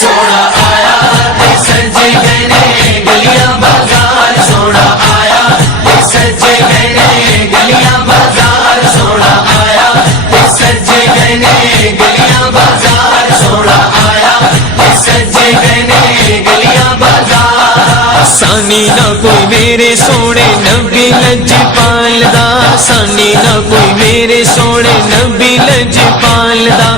सोना आया ते सजे गए ने गलियां बाजार, सोना आया ते सजे गए ने गलियां बाजार, सोना आया ते सजे गए ने गलियां बाजार, सोना आया ते सजे गए ने गलियां बाजार। सानी ना कोई मेरे सोने नबी लजपाल दा, सानी ना कोई मेरे सोने नबी लजपाल दा।